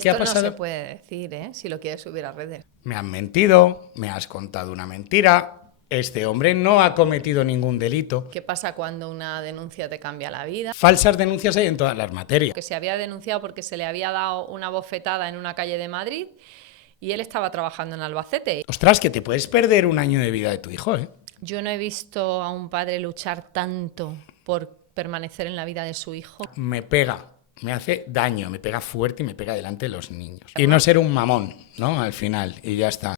¿Qué ha Esto pasado? no se puede decir, si lo quieres subir a redes. Me han mentido, me has contado una mentira. Este hombre no ha cometido ningún delito. ¿Qué pasa cuando una denuncia te cambia la vida? Falsas denuncias hay en todas las materias. Que se había denunciado porque se le había dado una bofetada en una calle de Madrid y él estaba trabajando en Albacete. Ostras, que te puedes perder un año de vida de tu hijo, ¿eh? Yo no he visto a un padre luchar tanto por permanecer en la vida de su hijo. Me pega, me hace daño, me pega fuerte y me pega delante de los niños. Y no ser un mamón, ¿no? Al final, y ya está.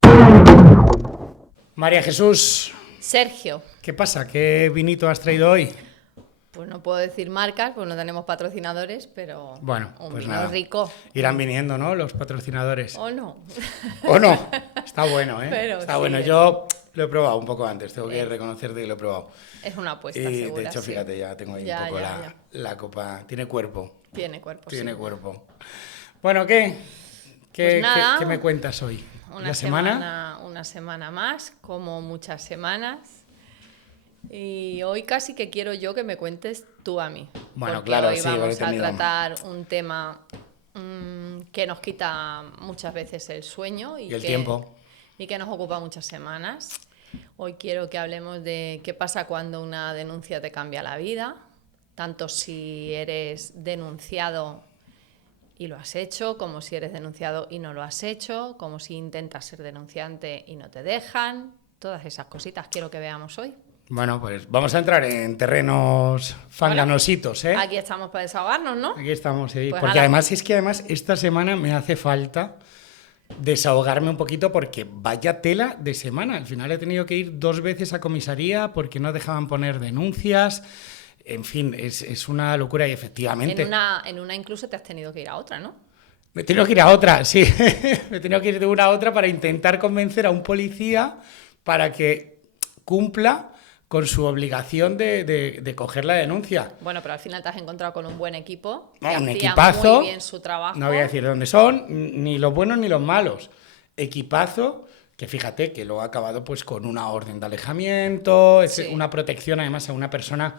María Jesús, Sergio, ¿qué pasa? ¿Qué vinito has traído hoy? pues no puedo decir marcas, pues no tenemos patrocinadores, pero Bueno, un pues vino nada. rico. Irán viniendo, ¿no? Los patrocinadores. ¿O no? ¿O no? Está bueno, ¿eh? Pero Está sí, bueno. Yo lo he probado un poco antes, tengo que reconocerte que lo he probado. Es una apuesta Y segura. de hecho, sí. fíjate, ya tengo ahí Ya, un poco ya. la copa. Tiene cuerpo. Tiene cuerpo. Tiene sí. cuerpo. Bueno, ¿qué? Pues nada, ¿Qué me cuentas hoy? ¿La semana? Una semana más, como muchas semanas. Y hoy casi que quiero yo que me cuentes tú a mí. Bueno, porque claro, hoy sí, vamos hoy he a tenido- tratar un tema que nos quita muchas veces el sueño Y el tiempo. y que nos ocupa muchas semanas. Hoy quiero que hablemos de qué pasa cuando una denuncia te cambia la vida, tanto si eres denunciado y lo has hecho, como si eres denunciado y no lo has hecho, como si intentas ser denunciante y no te dejan. Todas esas cositas quiero que veamos hoy. Bueno, pues vamos a entrar en terrenos fanganositos, ¿eh? Aquí estamos para desahogarnos, ¿no? Aquí estamos, sí. Pues Porque ala. además esta semana me hace falta desahogarme un poquito porque vaya tela de semana. Al final he tenido que ir 2 veces a comisaría porque no dejaban poner denuncias. En fin, es una locura y efectivamente. En una incluso te has tenido que ir a otra, ¿no? Me he tenido que ir a otra, sí. Me he tenido que ir de una a otra para intentar convencer a un policía para que cumpla con su obligación de coger la denuncia. Bueno, pero al final te has encontrado con un buen equipo que Un hacía equipazo. muy bien su trabajo. No voy a decir dónde son, ni los buenos ni los malos. Equipazo, que fíjate que lo ha acabado pues con una orden de alejamiento, Sí. una protección además a una persona,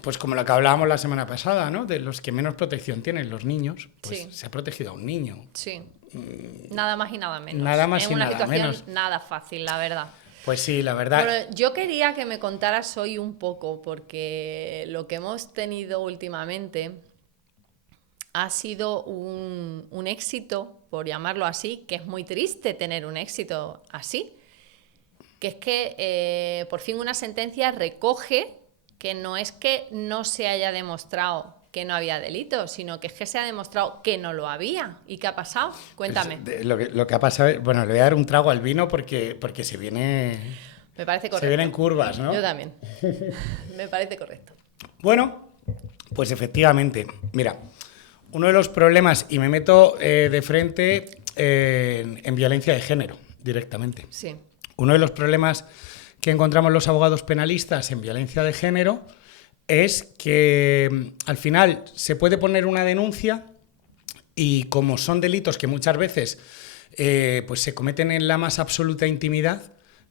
pues como lo que hablábamos la semana pasada, ¿no? De los que menos protección tienen, los niños. Pues Sí. se ha protegido a un niño. Sí. Nada más y nada menos. Nada más en y una nada situación menos. nada fácil, la verdad. Pues sí, la verdad. Bueno, yo quería que me contaras hoy un poco, porque lo que hemos tenido últimamente ha sido un éxito, por llamarlo así, que es muy triste tener un éxito así, que es que por fin una sentencia recoge que no es que no se haya demostrado que no había delito, sino que es que se ha demostrado que no lo había. ¿Y qué ha pasado? Cuéntame. Lo que ha pasado es, bueno, le voy a dar un trago al vino porque se viene. Me parece Se correcto. vienen curvas, ¿no? Yo también. Me parece correcto. Bueno, pues efectivamente, mira, uno de los problemas, y me meto de frente en violencia de género directamente. Sí. Uno de los problemas que encontramos los abogados penalistas en violencia de género es que al final se puede poner una denuncia y como son delitos que muchas veces pues se cometen en la más absoluta intimidad,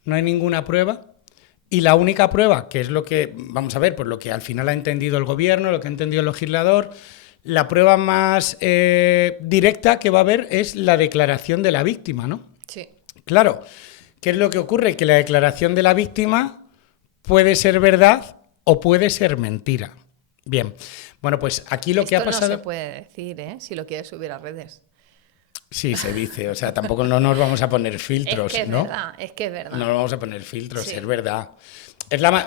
no hay ninguna prueba. Y la única prueba, que es lo que, vamos a ver, por lo que al final ha entendido el gobierno, lo que ha entendido el legislador, la prueba más directa que va a haber es la declaración de la víctima, ¿no? Sí. Claro, ¿qué es lo que ocurre? Que la declaración de la víctima puede ser verdad o puede ser mentira. Bien, bueno, pues aquí lo que ha Esto pasado... no se puede decir, si lo quieres subir a redes. Sí, se dice, o sea, tampoco no nos vamos a poner filtros, Es que es ¿no? verdad, es que es verdad. No nos vamos a poner filtros, Sí. es verdad.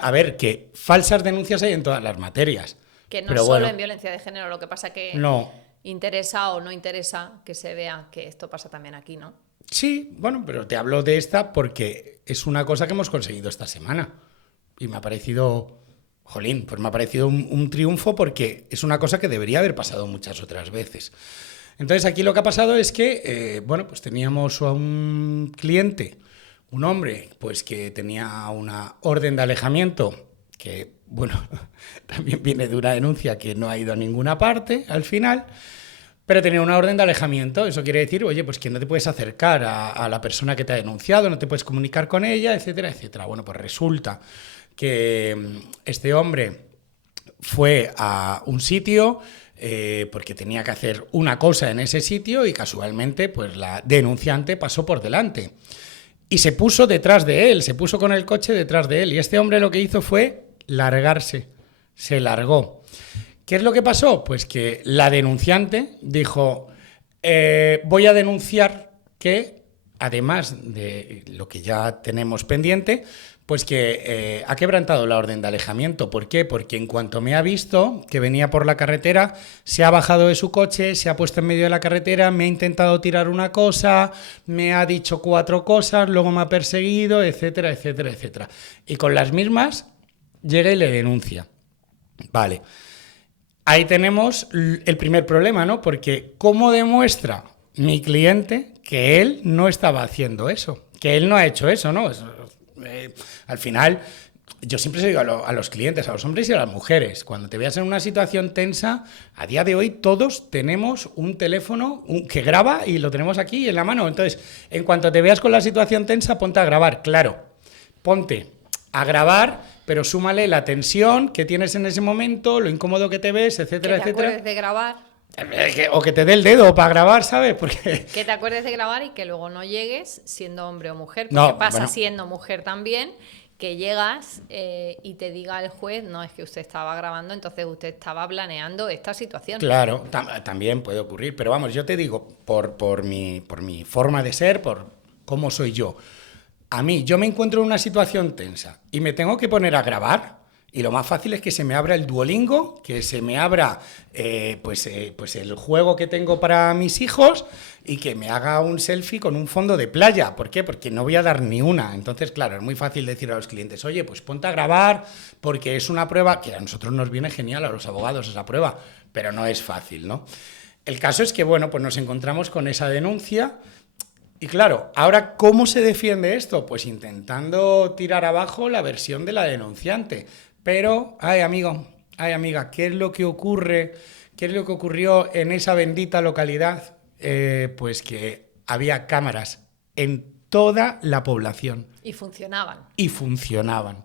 A ver, que falsas denuncias hay en todas las materias. Que no pero solo bueno, en violencia de género, lo que pasa que no. interesa o no interesa que se vea que esto pasa también aquí, ¿no? Sí, bueno, pero te hablo de esta porque es una cosa que hemos conseguido esta semana. Y me ha parecido, jolín, pues me ha parecido un triunfo porque es una cosa que debería haber pasado muchas otras veces. Entonces aquí lo que ha pasado es que, bueno, pues teníamos a un cliente, un hombre, pues que tenía una orden de alejamiento que, bueno, también viene de una denuncia que no ha ido a ninguna parte al final, pero tenía una orden de alejamiento. Eso quiere decir, oye, pues que no te puedes acercar a la persona que te ha denunciado, no te puedes comunicar con ella, etcétera, etcétera. Bueno, pues resulta que este hombre fue a un sitio, porque tenía que hacer una cosa en ese sitio y casualmente pues la denunciante pasó por delante. Y se puso detrás de él, se puso con el coche detrás de él. Y este hombre lo que hizo fue largarse, se largó. ¿Qué es lo que pasó? Pues que la denunciante dijo, voy a denunciar que, además de lo que ya tenemos pendiente, pues que ha quebrantado la orden de alejamiento. ¿Por qué? Porque en cuanto me ha visto que venía por la carretera, se ha bajado de su coche, se ha puesto en medio de la carretera, me ha intentado tirar una cosa, me ha dicho 4 cosas, luego me ha perseguido, etcétera, etcétera, etcétera. Y con las mismas llega y le denuncia. Vale. Ahí tenemos el primer problema, ¿no? Porque ¿cómo demuestra mi cliente que él no estaba haciendo eso? Que él no ha hecho eso, ¿no? Al final, yo siempre se digo a los clientes, a los hombres y a las mujeres, cuando te veas en una situación tensa, a día de hoy todos tenemos un teléfono que graba y lo tenemos aquí en la mano. Entonces, en cuanto te veas con la situación tensa, ponte a grabar. Claro, ponte a grabar, pero súmale la tensión que tienes en ese momento, lo incómodo que te ves, etcétera, que te etcétera. acuerdes de grabar. O que te dé el dedo para grabar, ¿sabes? Porque... Que te acuerdes de grabar y que luego no llegues siendo hombre o mujer. Porque No, pasa bueno. siendo mujer también, que llegas y te diga el juez, no, es que usted estaba grabando, entonces usted estaba planeando esta situación. Claro, también puede ocurrir. Pero vamos, yo te digo, por mi forma de ser, por cómo soy yo. A mí, yo me encuentro en una situación tensa y me tengo que poner a grabar. Y lo más fácil es que se me abra el Duolingo, que se me abra pues el juego que tengo para mis hijos y que me haga un selfie con un fondo de playa. ¿Por qué? Porque no voy a dar ni una. Entonces, claro, es muy fácil decir a los clientes, oye, pues ponte a grabar porque es una prueba que a nosotros nos viene genial, a los abogados, esa prueba, pero no es fácil, ¿no? El caso es que, bueno, pues nos encontramos con esa denuncia. Y claro, ahora, ¿cómo se defiende esto? Pues intentando tirar abajo la versión de la denunciante. Pero, ay amigo, ay amiga, ¿qué es lo que ocurre? ¿Qué es lo que ocurrió en esa bendita localidad? Pues que había cámaras en toda la población. Y funcionaban. Y funcionaban.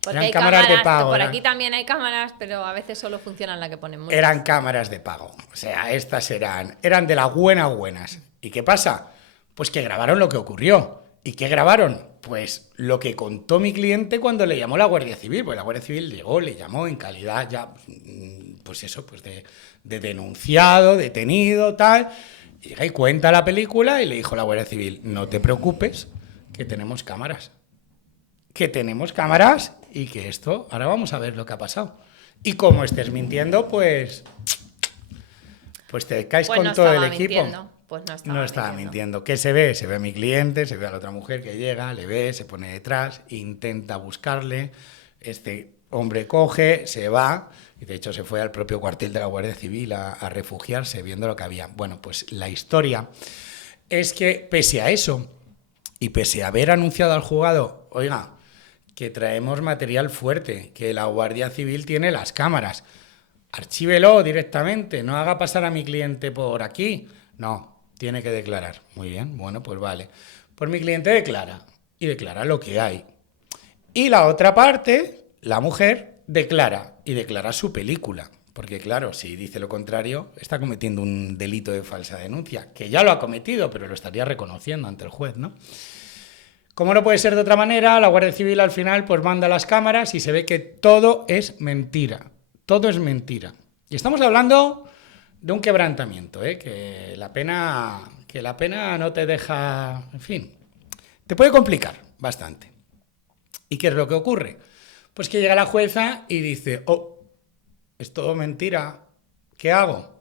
Porque Eran hay cámaras de pago. por aquí también hay cámaras, pero a veces solo funcionan las que ponen muchas. Eran cámaras de pago. O sea, estas eran de las buenas. ¿Y qué pasa? Pues que grabaron lo que ocurrió. ¿Y qué grabaron? Pues lo que contó mi cliente cuando le llamó la Guardia Civil. Pues la Guardia Civil llegó, le llamó en calidad ya, pues eso, pues de denunciado, detenido, tal. Y llega y cuenta la película y le dijo la Guardia Civil, no te preocupes, que tenemos cámaras. Que tenemos cámaras y que esto, ahora vamos a ver lo que ha pasado. Y como estés mintiendo, pues te caes Pues con no todo el estaba equipo. mintiendo. Pues no estaba mintiendo. ¿Qué se ve? Se ve a mi cliente, se ve a la otra mujer que llega, le ve, se pone detrás, intenta buscarle. Este hombre coge, se va, y de hecho se fue al propio cuartel de la Guardia Civil a refugiarse viendo lo que había. Bueno, pues la historia es que pese a eso, y pese a haber anunciado al juzgado, oiga, que traemos material fuerte, que la Guardia Civil tiene las cámaras, archívelo directamente, no haga pasar a mi cliente por aquí. No, tiene que declarar. Muy bien, bueno, pues vale. Pues mi cliente declara, y declara lo que hay. Y la otra parte, la mujer, declara, y declara su película. Porque claro, si dice lo contrario, está cometiendo un delito de falsa denuncia, que ya lo ha cometido, pero lo estaría reconociendo ante el juez, ¿no? Como no puede ser de otra manera, la Guardia Civil al final pues manda las cámaras y se ve que todo es mentira. Todo es mentira. Y estamos hablando de un quebrantamiento, que la pena no te deja, en fin, te puede complicar bastante. ¿Y qué es lo que ocurre? Pues que llega la jueza y dice, oh, es todo mentira, ¿qué hago?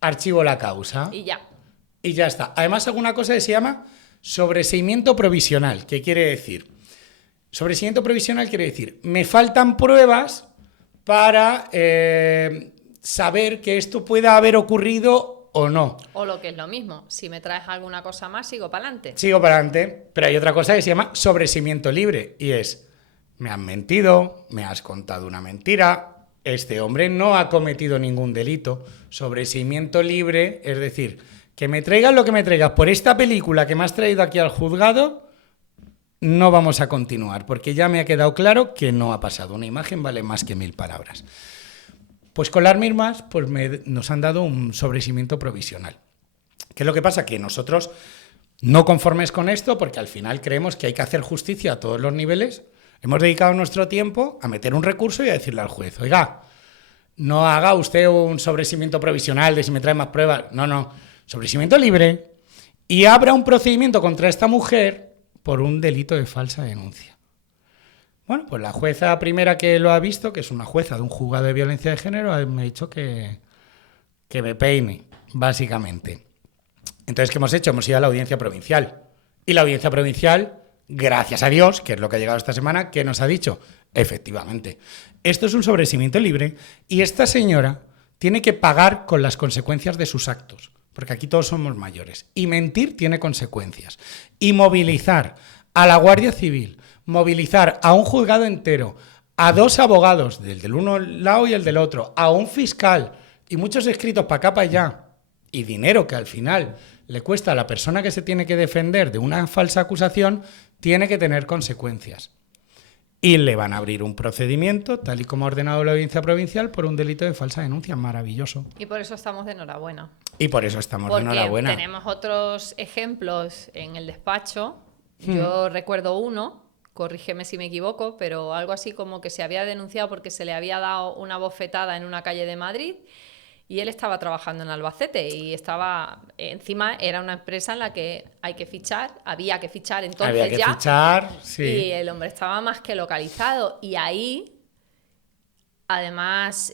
Archivo la causa. Y ya. Y ya está. Además, alguna cosa que se llama sobreseimiento provisional. ¿Qué quiere decir? Sobreseimiento provisional quiere decir, me faltan pruebas para saber que esto pueda haber ocurrido o no. O lo que es lo mismo, si me traes alguna cosa más, sigo para adelante. Sigo para adelante, pero hay otra cosa que se llama sobreseimiento libre, y es, me han mentido, me has contado una mentira, este hombre no ha cometido ningún delito. Sobreseimiento libre, es decir, que me traigas lo que me traigas por esta película que me has traído aquí al juzgado, no vamos a continuar, porque ya me ha quedado claro que no ha pasado. Una imagen vale más que 1000 palabras. Pues con las mismas pues nos han dado un sobreseimiento provisional. ¿Qué es lo que pasa? Que nosotros, no conformes con esto, porque al final creemos que hay que hacer justicia a todos los niveles, hemos dedicado nuestro tiempo a meter un recurso y a decirle al juez, oiga, no haga usted un sobreseimiento provisional de si me trae más pruebas. No, sobreseimiento libre y abra un procedimiento contra esta mujer por un delito de falsa denuncia. Bueno, pues la jueza primera que lo ha visto, que es una jueza de un juzgado de violencia de género, me ha dicho que me peine, básicamente. Entonces, ¿qué hemos hecho? Hemos ido a la audiencia provincial. Y la audiencia provincial, gracias a Dios, que es lo que ha llegado esta semana, ¿qué nos ha dicho? Efectivamente, esto es un sobreseimiento libre y esta señora tiene que pagar con las consecuencias de sus actos, porque aquí todos somos mayores. Y mentir tiene consecuencias. Y movilizar a la Guardia Civil, movilizar a un juzgado entero, a 2 abogados, del uno lado y el del otro, a un fiscal y muchos escritos para acá, para allá, y dinero que al final le cuesta a la persona que se tiene que defender de una falsa acusación, tiene que tener consecuencias. Y le van a abrir un procedimiento, tal y como ha ordenado la audiencia provincial, por un delito de falsa denuncia. Maravilloso. Y por eso estamos de enhorabuena. Y por eso estamos de enhorabuena. Porque tenemos otros ejemplos en el despacho. Yo recuerdo uno, corrígeme si me equivoco, pero algo así como que se había denunciado porque se le había dado una bofetada en una calle de Madrid y él estaba trabajando en Albacete y estaba, encima era una empresa en la que había que fichar entonces había que ya. Fichar, sí. Y el hombre estaba más que localizado y ahí, además,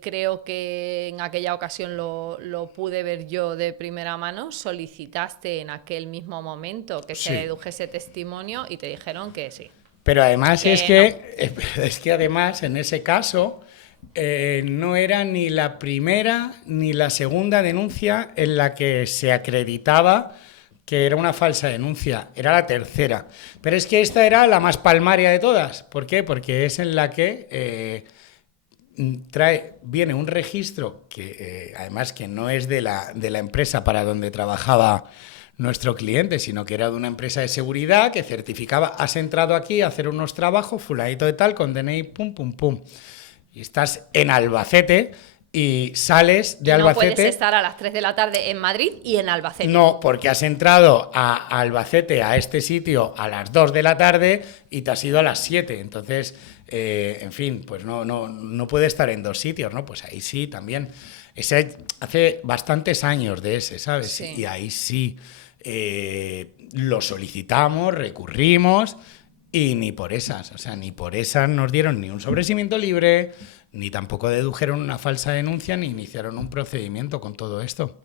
creo que en aquella ocasión lo pude ver yo de primera mano, solicitaste en aquel mismo momento que se dedujese testimonio y te dijeron que sí. Pero además es que además en ese caso no era ni la primera ni la segunda denuncia en la que se acreditaba que era una falsa denuncia, era la tercera. Pero es que esta era la más palmaria de todas. ¿Por qué? Porque es en la que viene un registro que además que no es de la empresa para donde trabajaba nuestro cliente, sino que era de una empresa de seguridad que certificaba, has entrado aquí a hacer unos trabajos, fulanito de tal, con DNI, pum, pum, pum. Y estás en Albacete y sales de Albacete. No puedes estar a las 3 de la tarde en Madrid y en Albacete. No, porque has entrado a Albacete, a este sitio, a las 2 de la tarde y te has ido a las 7. Entonces, en fin, pues no puede estar en 2 sitios, ¿no? Pues ahí sí, también. Ese, hace bastantes años de ese, ¿sabes? Sí. Y ahí sí lo solicitamos, recurrimos y ni por esas nos dieron ni un sobreseimiento libre, ni tampoco dedujeron una falsa denuncia, ni iniciaron un procedimiento con todo esto.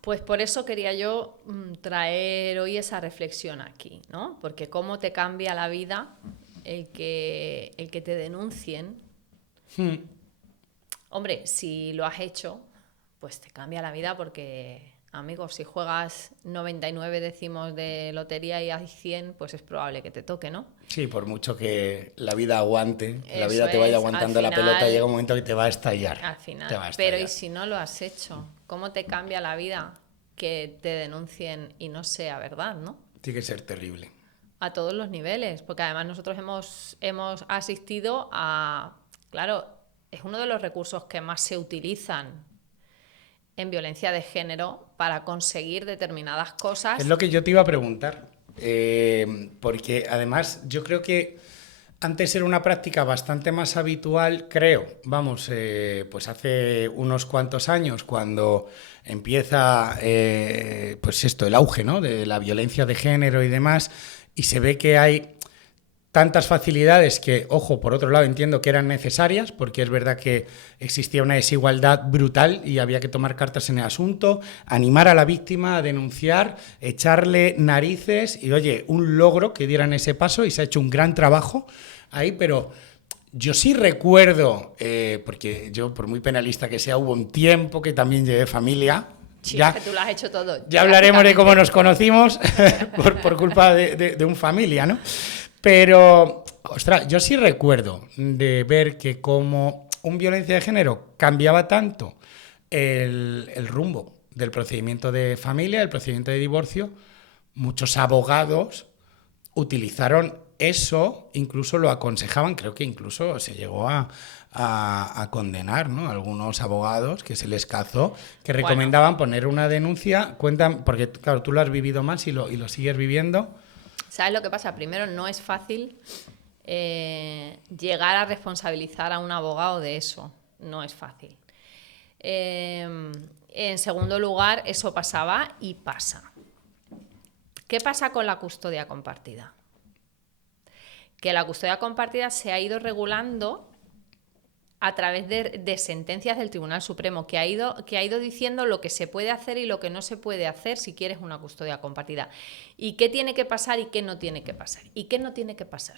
Pues por eso quería yo traer hoy esa reflexión aquí, ¿no? Porque cómo te cambia la vida el que te denuncien. Hombre, si lo has hecho, pues te cambia la vida porque, amigos, si juegas 99 décimos de lotería y hay 100, pues es probable que te toque, ¿no? Sí, por mucho que la vida aguante, Eso la vida te vaya aguantando al final, la pelota, llega un momento que te va a estallar. Al final. Te va a Pero estallar. ¿y si no lo has hecho? ¿Cómo te cambia la vida que te denuncien y no sea verdad, ¿no? Tiene que ser terrible. A todos los niveles, porque además nosotros hemos asistido a... Claro, es uno de los recursos que más se utilizan en violencia de género para conseguir determinadas cosas. Es lo que yo te iba a preguntar, porque además yo creo que antes era una práctica bastante más habitual, pues hace unos cuantos años, cuando empieza pues esto, el auge, ¿no?, de la violencia de género y demás, y se ve que hay tantas facilidades que, ojo, por otro lado entiendo que eran necesarias, porque es verdad que existía una desigualdad brutal y había que tomar cartas en el asunto, animar a la víctima a denunciar, echarle narices y, oye, un logro que dieran ese paso y se ha hecho un gran trabajo ahí, pero yo sí recuerdo, porque yo, por muy penalista que sea, hubo un tiempo que también llevé familia. Sí, ya, que tú lo has hecho todo. Ya hablaremos de cómo nos conocimos por culpa de un familia, ¿no? Pero, ostras, yo sí recuerdo de ver que como un violencia de género cambiaba tanto el rumbo del procedimiento de familia, el procedimiento de divorcio, muchos abogados utilizaron eso incluso lo aconsejaban, creo que incluso se llegó a condenar, ¿no? Algunos abogados que se les cazó, que recomendaban poner una denuncia. Cuentan, porque claro, tú lo has vivido más y lo sigues viviendo. ¿Sabes lo que pasa? Primero, no es fácil llegar a responsabilizar a un abogado de eso. No es fácil. En segundo lugar, eso pasaba y pasa. ¿Qué pasa con la custodia compartida? Que la custodia compartida se ha ido regulando a través de sentencias del Tribunal Supremo, que ha ido diciendo lo que se puede hacer y lo que no se puede hacer si quieres una custodia compartida. Y qué tiene que pasar y qué no tiene que pasar. ¿Y qué no tiene que pasar?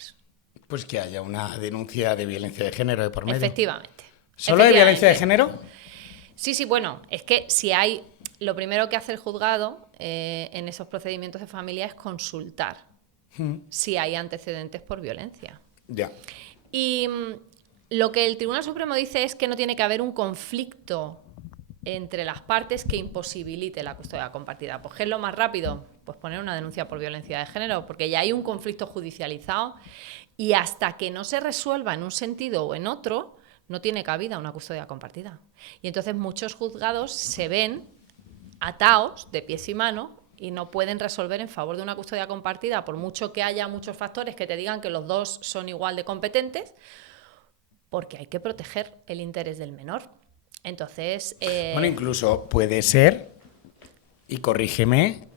Pues que haya una denuncia de violencia de género de por medio. Efectivamente. ¿Solo de violencia de género? Sí, bueno, es que si hay... Lo primero que hace el juzgado en esos procedimientos de familia es consultar si hay antecedentes por violencia. Ya. Y lo que el Tribunal Supremo dice es que no tiene que haber un conflicto entre las partes que imposibilite la custodia compartida. Pues ¿qué es lo más rápido? Pues poner una denuncia por violencia de género, porque ya hay un conflicto judicializado y hasta que no se resuelva en un sentido o en otro, no tiene cabida una custodia compartida. Y entonces muchos juzgados se ven atados de pies y manos y no pueden resolver en favor de una custodia compartida, por mucho que haya muchos factores que te digan que los dos son igual de competentes, porque hay que proteger el interés del menor. Entonces... Bueno, incluso puede ser, y corrígeme,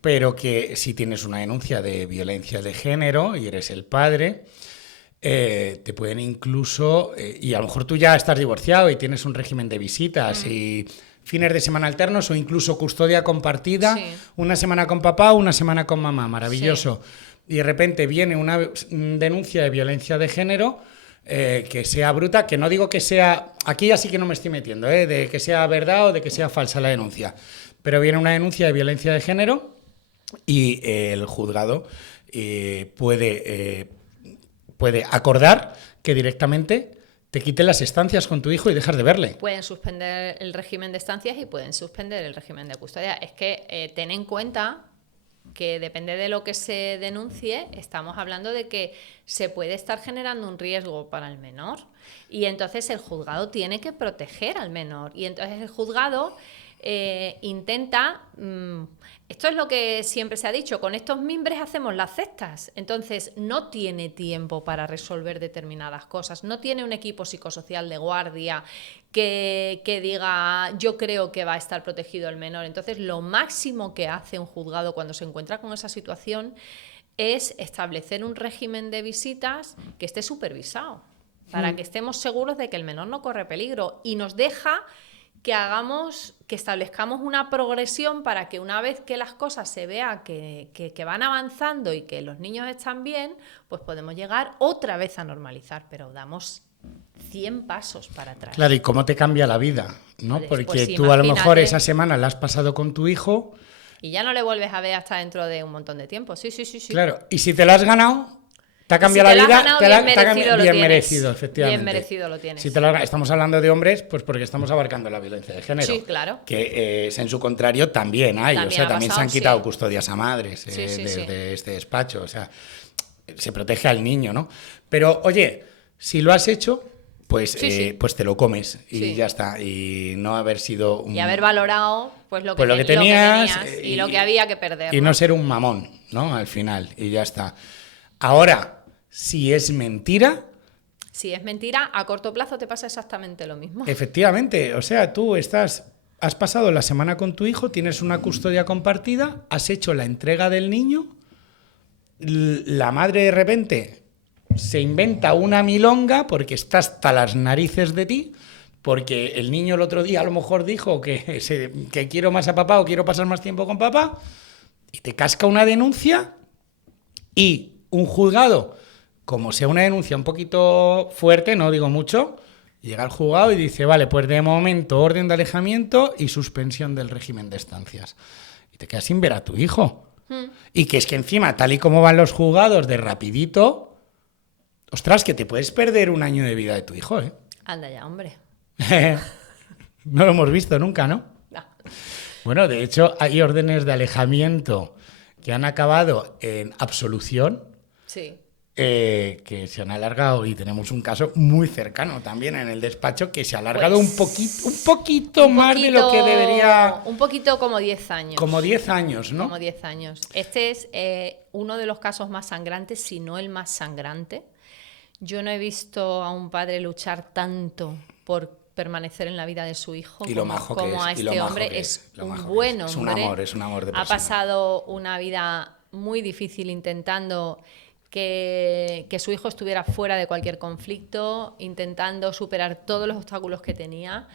pero que si tienes una denuncia de violencia de género y eres el padre, te pueden incluso... y a lo mejor tú ya estás divorciado y tienes un régimen de visitas y fines de semana alternos o incluso custodia compartida, sí. Una semana con papá, una semana con mamá, maravilloso. Sí. Y de repente viene una denuncia de violencia de género... que sea bruta, que no digo que sea, aquí ya sí que no me estoy metiendo, de que sea verdad o de que sea falsa la denuncia, pero viene una denuncia de violencia de género y el juzgado puede acordar que directamente te quiten las estancias con tu hijo y dejas de verle. Pueden suspender el régimen de estancias y pueden suspender el régimen de custodia. Es que ten en cuenta que depende de lo que se denuncie, estamos hablando de que se puede estar generando un riesgo para el menor y entonces el juzgado tiene que proteger al menor y entonces el juzgado intenta... esto es lo que siempre se ha dicho, con estos mimbres hacemos las cestas, entonces no tiene tiempo para resolver determinadas cosas, no tiene un equipo psicosocial de guardia que diga yo creo que va a estar protegido el menor. Entonces lo máximo que hace un juzgado cuando se encuentra con esa situación es establecer un régimen de visitas que esté supervisado para que estemos seguros de que el menor no corre peligro y nos deja que establezcamos una progresión para que una vez que las cosas se vea que van avanzando y que los niños están bien, pues podemos llegar otra vez a normalizar, pero damos 100 pasos para atrás. Claro, ¿y cómo te cambia la vida? ¿No? Porque pues, tú a lo mejor esa semana la has pasado con tu hijo... Y ya no le vuelves a ver hasta dentro de un montón de tiempo. Sí. Claro, y si te la has ganado... Te ha cambiado la vida, bien merecido, efectivamente. Bien merecido lo tienes. Si estamos hablando de hombres, pues porque estamos abarcando la violencia de género. Sí, claro. Que en su contrario también hay, también se han quitado custodias a madres de este despacho, o sea, se protege al niño, ¿no? Pero, oye, si lo has hecho, pues te lo comes y ya está, y no haber sido y haber valorado pues lo que tenías y lo que había que perder. Y no ser un mamón, ¿no? Al final, y ya está. Ahora, si es mentira... Si es mentira, a corto plazo te pasa exactamente lo mismo. Efectivamente, o sea, tú has pasado la semana con tu hijo, tienes una custodia compartida, has hecho la entrega del niño, la madre de repente se inventa una milonga porque está hasta las narices de ti, porque el niño el otro día a lo mejor dijo que quiero más a papá o quiero pasar más tiempo con papá, y te casca una denuncia y... Un juzgado, como sea una denuncia un poquito fuerte, no digo mucho, llega al juzgado y dice, vale, pues de momento orden de alejamiento y suspensión del régimen de estancias. Y te quedas sin ver a tu hijo. Y que es que encima, tal y como van los juzgados de rapidito, ostras, que te puedes perder un año de vida de tu hijo, ¿eh? Anda ya, hombre. No lo hemos visto nunca, ¿no? No. Bueno, de hecho, hay órdenes de alejamiento que han acabado en absolución. Sí. Que se han alargado y tenemos un caso muy cercano también en el despacho que se ha alargado Pues, un poquito más de lo que debería. Un poquito como 10 años. Como 10 años, ¿no? Como 10 años. Este es uno de los casos más sangrantes, si no el más sangrante. Yo no he visto a un padre luchar tanto por permanecer en la vida de su hijo Y lo majo que como a es, y lo este majo hombre. que Es lo un majo que buen es. hombre. Es un amor de Ha persona. pasado una vida muy difícil intentando que su hijo estuviera fuera de cualquier conflicto, intentando superar todos los obstáculos que tenía.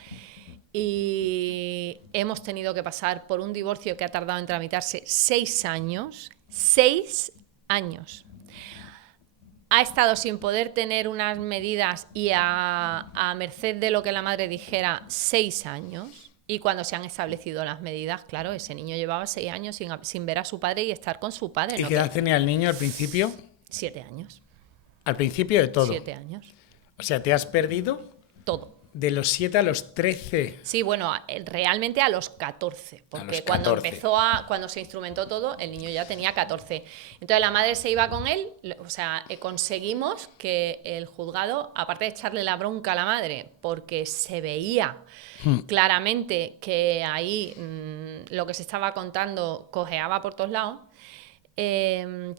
Y hemos tenido que pasar por un divorcio que ha tardado en tramitarse 6 años. 6 años. Ha estado sin poder tener unas medidas y a merced de lo que la madre dijera 6 años. Y cuando se han establecido las medidas, claro, ese niño llevaba 6 años sin ver a su padre y estar con su padre. ¿Y ¿no? qué edad tenía el niño al principio? 7 años. Al principio de todo. 7 años. O sea, te has perdido Todo. de los 7 a los 13. Sí, bueno, realmente a los 14, porque los cuando 14. cuando se instrumentó todo, el niño ya tenía 14. Entonces la madre se iba con él, o sea, conseguimos que el juzgado, aparte de echarle la bronca a la madre, porque se veía claramente que ahí lo que se estaba contando cojeaba por todos lados,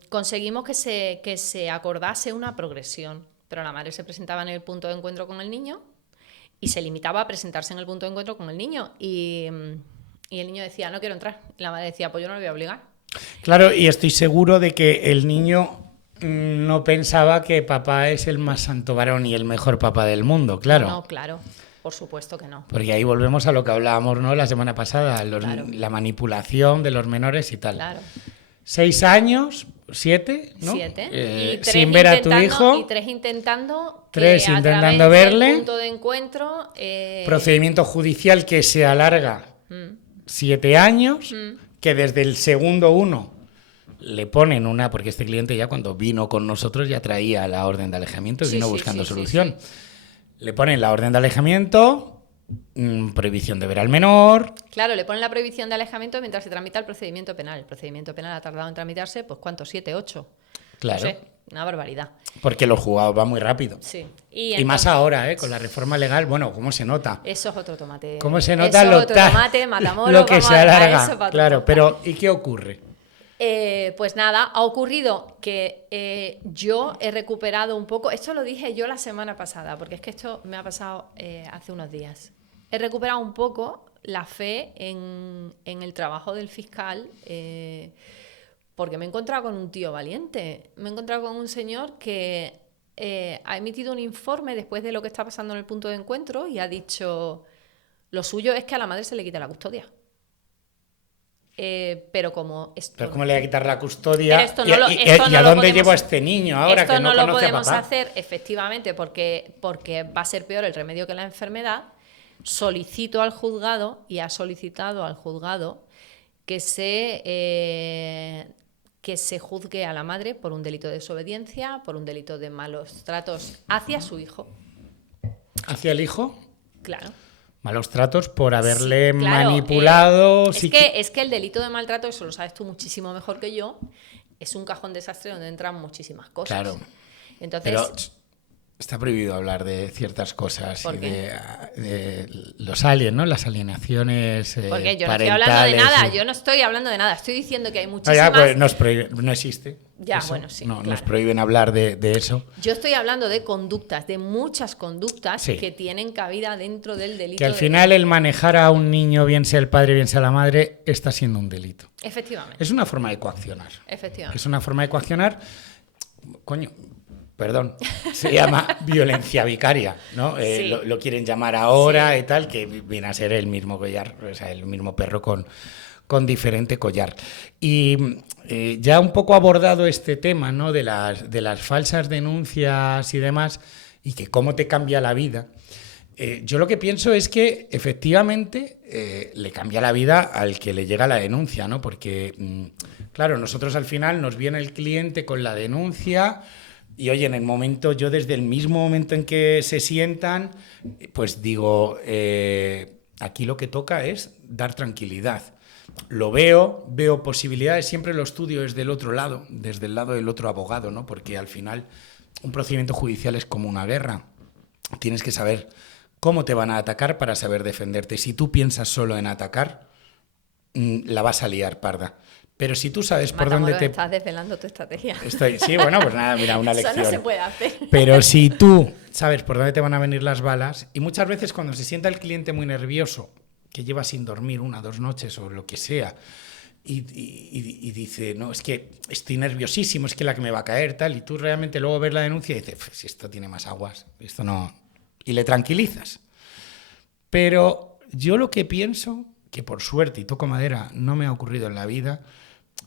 conseguimos que se acordase una progresión. Pero la madre se presentaba en el punto de encuentro con el niño y se limitaba a presentarse en el punto de encuentro con el niño. Y el niño decía, no quiero entrar. Y la madre decía, pues yo no le voy a obligar. Claro, y estoy seguro de que el niño no pensaba que papá es el más santo varón y el mejor papá del mundo, claro. No, claro, por supuesto que no. Porque ahí volvemos a lo que hablábamos, ¿no?, la semana pasada, Claro. la manipulación de los menores y tal. Claro. 6 años, 7, ¿no? 7. Y 3 sin ver a tu hijo. Y 3 intentando. Tres que intentando a través verle. del punto de encuentro. Procedimiento judicial que se alarga 7 años, que desde el segundo 1 le ponen una, porque este cliente ya cuando vino con nosotros ya traía la orden de alejamiento y Sí, vino sí, buscando sí, solución. sí. Le ponen la orden de alejamiento, prohibición de ver al menor. Claro, le ponen la prohibición de alejamiento mientras se tramita el procedimiento penal. El procedimiento penal ha tardado en tramitarse, pues ¿cuánto? 7, 8. Claro. No sé, una barbaridad. Porque los juzgados van muy rápido. Sí. Y más ahora, con la reforma legal, bueno, ¿cómo se nota? Eso es otro tomate. ¿Cómo se nota eso es otro tomate, Matamoros, lo que vamos se a dejar alarga? eso para otro Claro, podcast. pero ¿y qué ocurre? Pues nada, ha ocurrido que yo he recuperado un poco, esto lo dije yo la semana pasada, porque es que esto me ha pasado hace unos días. He recuperado un poco la fe en el trabajo del fiscal, porque me he encontrado con un tío valiente. Me he encontrado con un señor que ha emitido un informe después de lo que está pasando en el punto de encuentro y ha dicho, lo suyo es que a la madre se le quite la custodia. Pero como esto... Pero ¿cómo le voy a quitar la custodia? Pero esto ¿Y, no lo- y- esto y no a lo dónde podemos- llevo a este niño ahora Esto que no no lo conoce a podemos papá? hacer, efectivamente, porque va a ser peor el remedio que la enfermedad. Solicito al juzgado y ha solicitado al juzgado que se juzgue a la madre por un delito de desobediencia, por un delito de malos tratos hacia su hijo. ¿Hacia el hijo? Claro. Malos tratos por haberle Sí, claro, manipulado. es que el delito de maltrato, eso lo sabes tú muchísimo mejor que yo, es un cajón desastre donde entran muchísimas cosas. Claro. Entonces, Pero está prohibido hablar de ciertas cosas ¿Por y qué? de los aliens, ¿no? Las alienaciones porque yo no estoy hablando de parentales nada, y- yo no estoy hablando de nada, estoy diciendo que hay No, muchísimas... ya, pues no existe. Ya, eso. bueno, sí, No, claro. nos prohíben hablar de eso. Yo estoy hablando de conductas, de muchas conductas Sí. que tienen cabida dentro del delito. Que al de- final el manejar a un niño, bien sea el padre, bien sea la madre, está siendo un delito. Efectivamente, Es una forma de coaccionar. efectivamente. Es una forma de coaccionar. Coño, perdón. Se llama violencia vicaria, ¿no? Sí. Lo quieren llamar ahora Sí. y tal, que viene a ser el mismo collar, o sea, el mismo perro con diferente collar. Y ya un poco abordado este tema, ¿no?, de las falsas denuncias y demás, y que cómo te cambia la vida. Yo lo que pienso es que efectivamente le cambia la vida al que le llega la denuncia, ¿no? Porque, claro, nosotros al final nos viene el cliente con la denuncia y, oye, en el momento, yo desde el mismo momento en que se sientan, pues digo, aquí lo que toca es dar tranquilidad. lo veo posibilidades, siempre lo estudio desde el otro lado, desde el lado del otro abogado, ¿no? Porque al final un procedimiento judicial es como una guerra. Tienes que saber cómo te van a atacar para saber defenderte. Si tú piensas solo en atacar, la vas a liar parda. Pero si tú sabes por dónde te... Estás desvelando tu estrategia. Sí, bueno, pues nada, mira, una lección. Eso no se puede hacer. Pero si tú sabes por dónde te van a venir las balas, y muchas veces cuando se sienta el cliente muy nervioso, que lleva sin dormir 1 o 2 noches o lo que sea, y dice, no, es que estoy nerviosísimo, es que la que me va a caer, tal, y tú realmente luego ves la denuncia y dices, si esto tiene más aguas, esto no... Y le tranquilizas. Pero yo lo que pienso, que por suerte, y toco madera, no me ha ocurrido en la vida,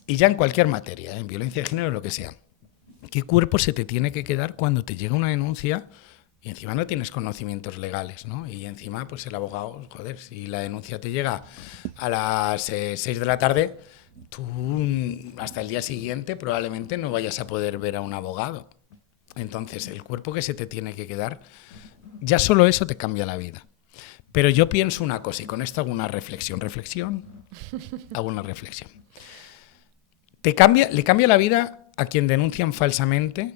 y ya en cualquier materia, en violencia de género o lo que sea, ¿qué cuerpo se te tiene que quedar cuando te llega una denuncia y encima no tienes conocimientos legales, ¿no? Y encima, pues el abogado, joder, si la denuncia te llega a las 6 de la tarde, tú hasta el día siguiente probablemente no vayas a poder ver a un abogado. Entonces, el cuerpo que se te tiene que quedar, ya solo eso te cambia la vida. Pero yo pienso una cosa, y con esto hago una reflexión. Hago una reflexión. Le cambia la vida a quien denuncian falsamente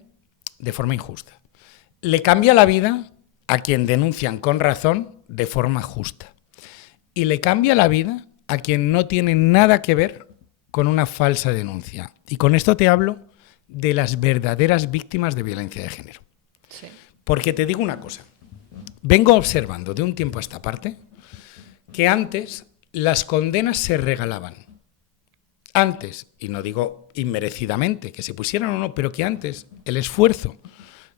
de forma injusta. Le cambia la vida a quien denuncian con razón de forma justa. Y le cambia la vida a quien no tiene nada que ver con una falsa denuncia. Y con esto te hablo de las verdaderas víctimas de violencia de género. Sí. Porque te digo una cosa. Vengo observando de un tiempo a esta parte que antes las condenas se regalaban. Antes, y no digo inmerecidamente que se pusieran o no, pero que antes el esfuerzo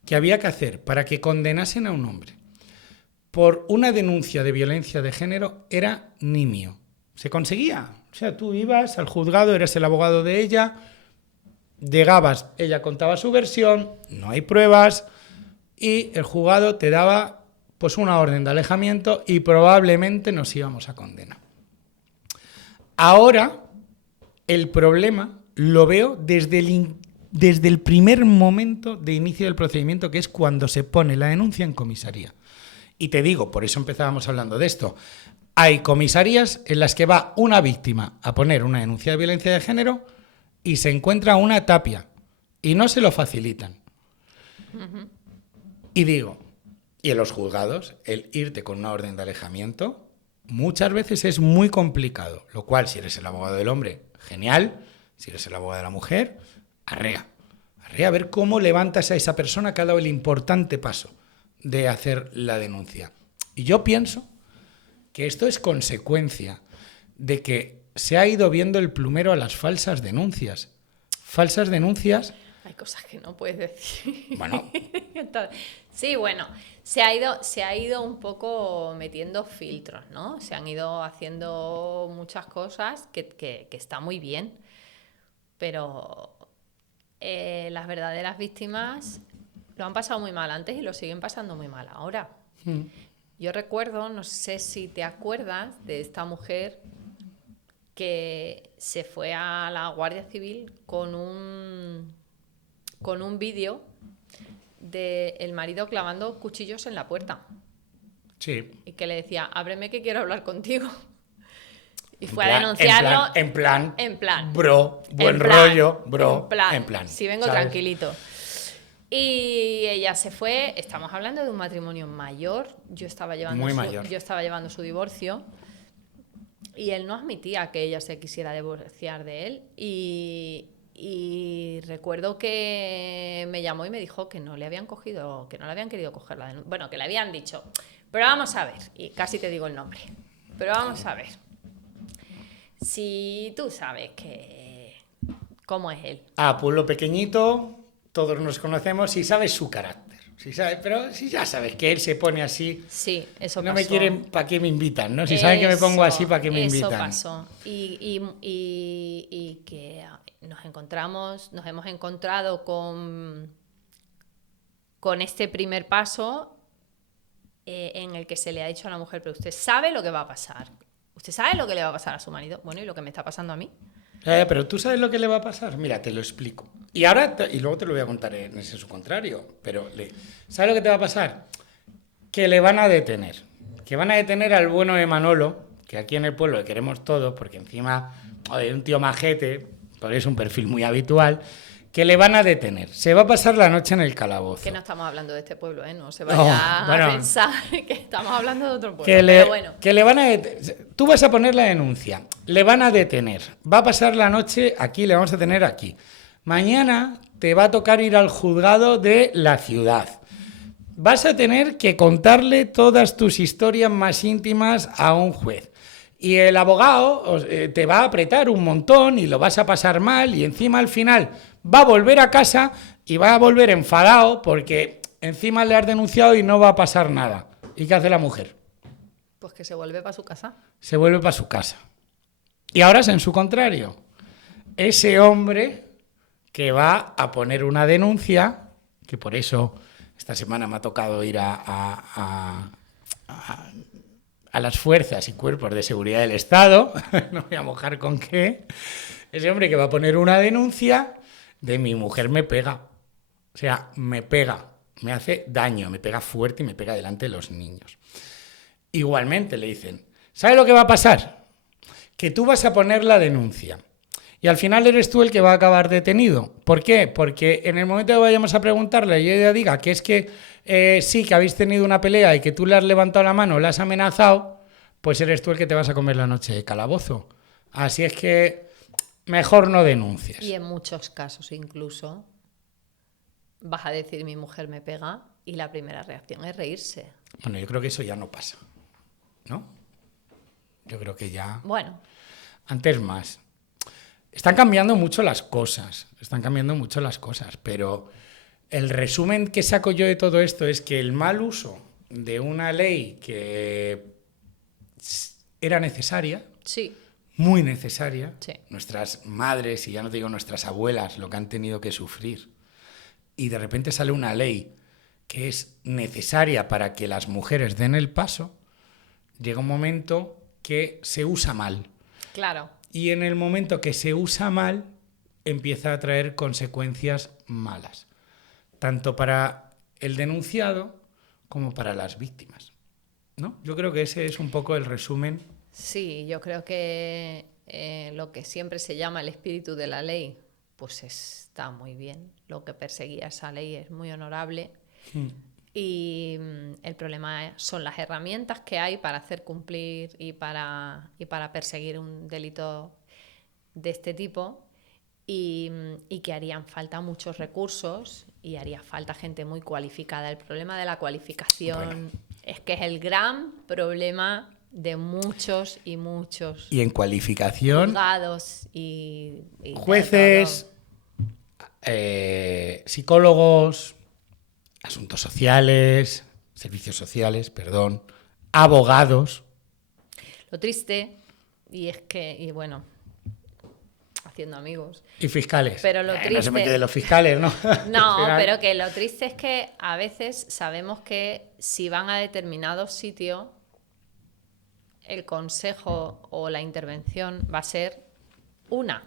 que había que hacer para que condenasen a un hombre por una denuncia de violencia de género era nimio. Se conseguía. O sea, tú ibas al juzgado, eras el abogado de ella, llegabas, ella contaba su versión, no hay pruebas, y el juzgado te daba pues una orden de alejamiento y probablemente nos íbamos a condena. Ahora el problema lo veo desde el primer momento de inicio del procedimiento, que es cuando se pone la denuncia en comisaría. Y te digo, por eso empezábamos hablando de esto, hay comisarías en las que va una víctima a poner una denuncia de violencia de género y se encuentra una tapia y no se lo facilitan. Uh-huh. Y digo, y en los juzgados, el irte con una orden de alejamiento muchas veces es muy complicado, lo cual si eres el abogado del hombre, genial. Si eres el abogado de la mujer, arrea a ver cómo levantas a esa persona que ha dado el importante paso de hacer la denuncia. Y yo pienso que esto es consecuencia de que se ha ido viendo el plumero a las falsas denuncias. Falsas denuncias... Hay cosas que no puedes decir. Bueno. Sí, bueno, se ha ido un poco metiendo filtros, ¿no? Se han ido haciendo muchas cosas que está muy bien, pero las verdaderas víctimas lo han pasado muy mal antes y lo siguen pasando muy mal ahora. Yo recuerdo, no sé si te acuerdas de esta mujer que se fue a la Guardia Civil con un vídeo del marido clavando cuchillos en la puerta. Sí. Y que le decía, ábreme que quiero hablar contigo. Y fue a denunciarlo. En plan. Bro, buen rollo, bro. En plan. Si vengo, ¿sabes? Tranquilito. Y ella se fue. Estamos hablando de un matrimonio mayor. Yo estaba llevando su divorcio. Y él no admitía que ella se quisiera divorciar de él. Y recuerdo que me llamó y me dijo que no le habían cogido, que no le habían querido coger la denuncia. Bueno, que le habían dicho, pero vamos a ver, y casi te digo el nombre, pero vamos a ver. Si tú sabes cómo es él. Pueblo pequeñito, todos nos conocemos y sabes su carácter. Pero si ya sabes que él se pone así, sí, eso no pasó. Me quieren, ¿para qué me invitan? ¿No? Si saben que me pongo así, ¿para qué me invitan? Eso pasó. Y que nos hemos encontrado con este primer paso en el que se le ha dicho a la mujer, pero usted sabe lo que va a pasar. ¿Usted sabe lo que le va a pasar a su marido? Bueno, ¿y lo que me está pasando a mí? Pero ¿tú sabes lo que le va a pasar? Mira, te lo explico. Y luego te lo voy a contar en ese su contrario. Pero, ¿sabes lo que te va a pasar? Que le van a detener. Que van a detener al bueno de Manolo, que aquí en el pueblo le queremos todos, porque encima hay un tío majete, porque es un perfil muy habitual, que le van a detener. Se va a pasar la noche en el calabozo. Que no estamos hablando de este pueblo, ¿eh? No se vaya bueno, a pensar que estamos hablando de otro pueblo. Que le van a tú vas a poner la denuncia, le van a detener, va a pasar la noche aquí, le vamos a tener aquí. Mañana te va a tocar ir al juzgado de la ciudad. Vas a tener que contarle todas tus historias más íntimas a un juez. Y el abogado te va a apretar un montón y lo vas a pasar mal y encima al final va a volver a casa y va a volver enfadado porque encima le has denunciado y no va a pasar nada. ¿Y qué hace la mujer? Pues que se vuelve para su casa. Se vuelve para su casa. Y ahora es en su contrario. Ese hombre que va a poner una denuncia, que por eso esta semana me ha tocado ir a las fuerzas y cuerpos de seguridad del Estado, no voy a mojar con qué, ese hombre que va a poner una denuncia de mi mujer me pega. O sea, me pega, me hace daño, me pega fuerte y me pega delante de los niños. Igualmente le dicen, ¿sabes lo que va a pasar? Que tú vas a poner la denuncia y al final eres tú el que va a acabar detenido. ¿Por qué? Porque en el momento que vayamos a preguntarle y ella diga que es que sí, que habéis tenido una pelea y que tú le has levantado la mano, le has amenazado, pues eres tú el que te vas a comer la noche de calabozo. Así es que mejor no denuncies. Y en muchos casos incluso vas a decir mi mujer me pega y la primera reacción es reírse. Bueno, yo creo que eso ya no pasa, ¿no? Yo creo que ya... Bueno. Antes más. Están cambiando mucho las cosas, pero el resumen que saco yo de todo esto es que el mal uso de una ley que era necesaria, sí, muy necesaria, sí. Nuestras madres, y ya no te digo nuestras abuelas, lo que han tenido que sufrir, y de repente sale una ley que es necesaria para que las mujeres den el paso, llega un momento que se usa mal. Claro. Y en el momento que se usa mal, empieza a traer consecuencias malas, tanto para el denunciado como para las víctimas, ¿no? Yo creo que ese es un poco el resumen. Sí, yo creo que lo que siempre se llama el espíritu de la ley, pues está muy bien. Lo que perseguía esa ley es muy honorable. Y el problema son las herramientas que hay para hacer cumplir y para perseguir un delito de este tipo y que harían falta muchos recursos y haría falta gente muy cualificada. El problema de la cualificación es que es el gran problema de muchos y muchos. Y en cualificación, juzgados y jueces, psicólogos, asuntos sociales, servicios sociales, perdón, abogados. Lo triste, y es que, y bueno, haciendo amigos. Y fiscales. Pero lo triste... No se mete de los fiscales, ¿no? No, pero que lo triste es que a veces sabemos que si van a determinado sitio, el consejo o la intervención va a ser una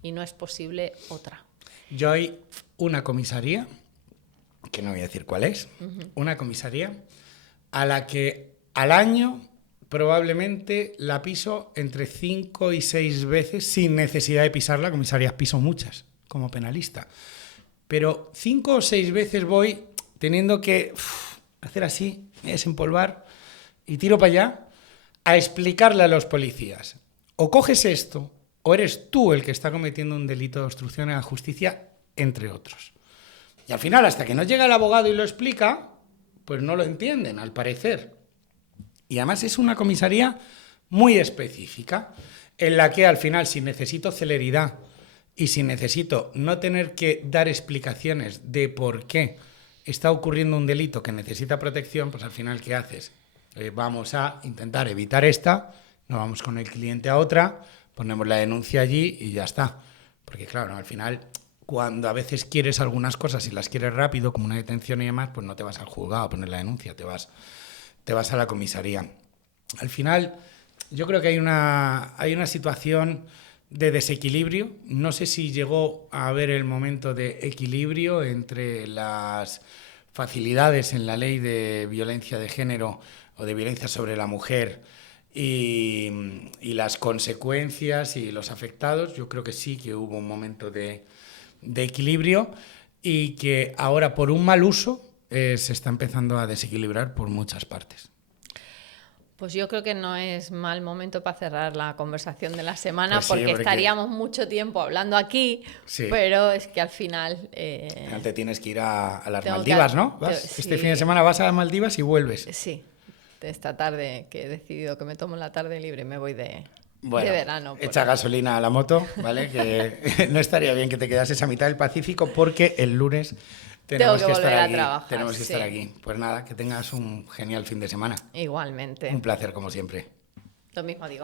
y no es posible otra. Yo hay una comisaría, que no voy a decir cuál es, una comisaría a la que al año probablemente la piso entre 5 y 6 veces sin necesidad de pisarla. Comisarías piso muchas como penalista, pero 5 o 6 veces voy teniendo que hacer así, desempolvar y tiro para allá a explicarle a los policías: o coges esto o eres tú el que está cometiendo un delito de obstrucción a la justicia, entre otros. Y al final, hasta que no llega el abogado y lo explica, pues no lo entienden, al parecer. Y además es una comisaría muy específica, en la que al final, si necesito celeridad y si necesito no tener que dar explicaciones de por qué está ocurriendo un delito que necesita protección, pues al final, ¿qué haces? Vamos a intentar evitar esta, nos vamos con el cliente a otra, ponemos la denuncia allí y ya está. Porque claro, ¿no? Al final, cuando a veces quieres algunas cosas y las quieres rápido, como una detención y demás, pues no te vas al juzgado a poner la denuncia, te vas a la comisaría. Al final, yo creo que hay una situación de desequilibrio. No sé si llegó a haber el momento de equilibrio entre las facilidades en la ley de violencia de género o de violencia sobre la mujer y las consecuencias y los afectados, yo creo que sí que hubo un momento de equilibrio y que ahora por un mal uso se está empezando a desequilibrar por muchas partes. Pues yo creo que no es mal momento para cerrar la conversación de la semana, Pues sí, porque estaríamos mucho tiempo hablando aquí, sí, pero es que al final... al final te tienes que ir a las tengo Maldivas, que- ¿no? sí. Este fin de semana vas a las Maldivas y vuelves. Sí, de esta tarde que he decidido que me tomo la tarde libre, me voy de Bueno, verano. por echa ahí. gasolina a la moto, ¿vale? Que no estaría bien que te quedases a mitad del Pacífico porque el lunes tenemos que que volver estar a aquí. trabajar, Tenemos que sí. estar aquí. Pues nada, que tengas un genial fin de semana. Igualmente. Un placer como siempre. Lo mismo digo.